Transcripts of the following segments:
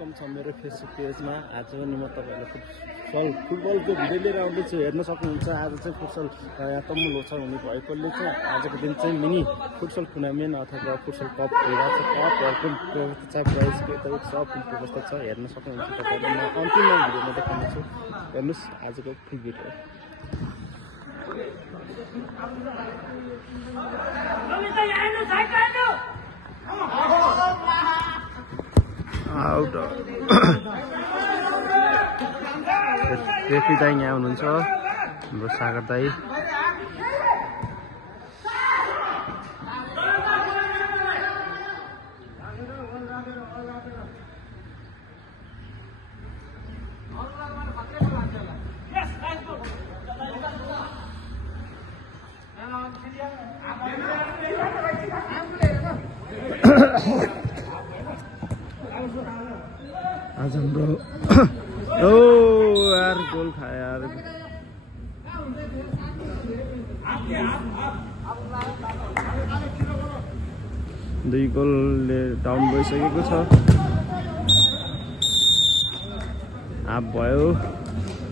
Welcome छ मेरो Facebook पेजमा। आज पनि म तपाईहरुलाई फुटबलको भिडियो लिएर आउँदैछु। हेर्न सक्नुहुन्छ आज चाहिँ फुटबल यहाँ तम्बु लोछा हुने भएकोले चाहिँ आजको दिन चाहिँ मिनी फुटबल टुर्नामेन्ट अथवा फुटबल कप भइरहेको छ। कपहरुको व्यवस्था छ, प्राइजको यता सब व्यवस्था छ। हेर्न सक्नुहुन्छ तपाईहरुले। म अन्तिममा भिडियोमा देखाउनेछु। हेर्नुस् आजको फुल भिडियो। आउट रेफ्री दाइ यहाँ हुनुहुन्छ, हाम्रो सागर दाइ। आज हाम्रो यार गोल खायो यार। दुई गोलले डाउन भइसकेको छ। हाफ भयो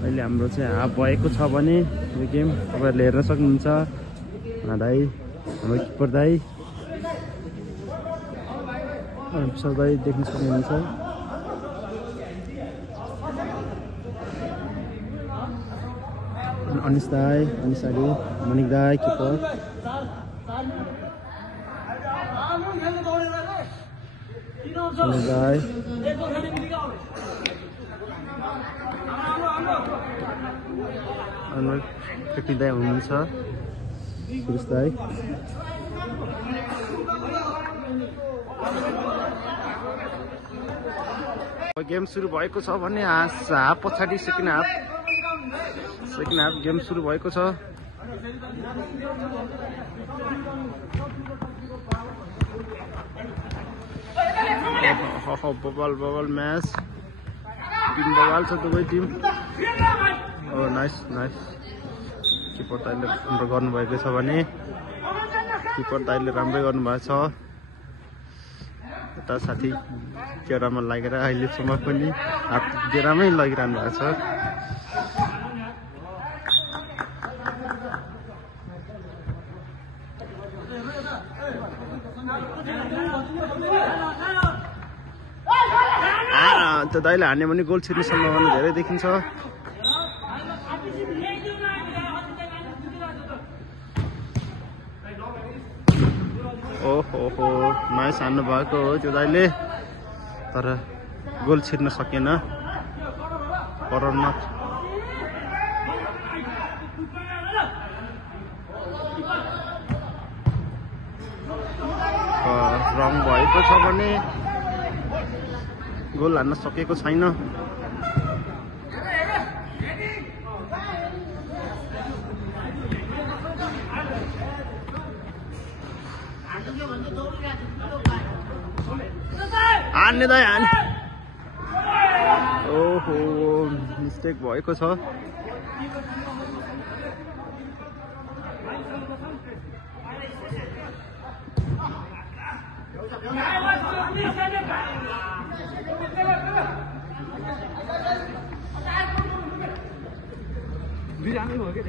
अहिले हाम्रो चाहिँ हाफ भएको छ भने यो गेम तपाईहरुले हेर्न सक्नुहुन्छ। दाइ हाम्रो किपर दाइ सबै देख्न सक्नुहुन्छ। अनिस दाई, अनिस आगे, मनिक दाई किपर। सनिल दाई, केटी दाई हुनुहुन्छ, सुरेश दाई। गेम सुरु भएको छ भने हाफ पछाडि सेकेन्ड हाफ गेम सुरु भएको छ। बबल म्याच टिम बबल छ दुवै टिम। नाइस किपर दाइले राम्रो गर्नुभएको छ भने किपर दाइले राम्रै गर्नुभएको छ। यता साथी गेरामा लागेर अहिलेसम्म पनि हात गेरामै लगिरहनु भएको छ। त्यो दाइले हान्यो भने गोल छिर्ने सम्भावना धेरै देखिन्छ। ओहो नाइस हान्नु भएको हो त्यो दाइले, तर गोल छिर्न सकेन। करनमा रङ भएको छ भने गोल हान्न सकेको छैन। हान्ने दाइ हान्ने। ओहो मिस्टेक भएको छ। बिरामी हो के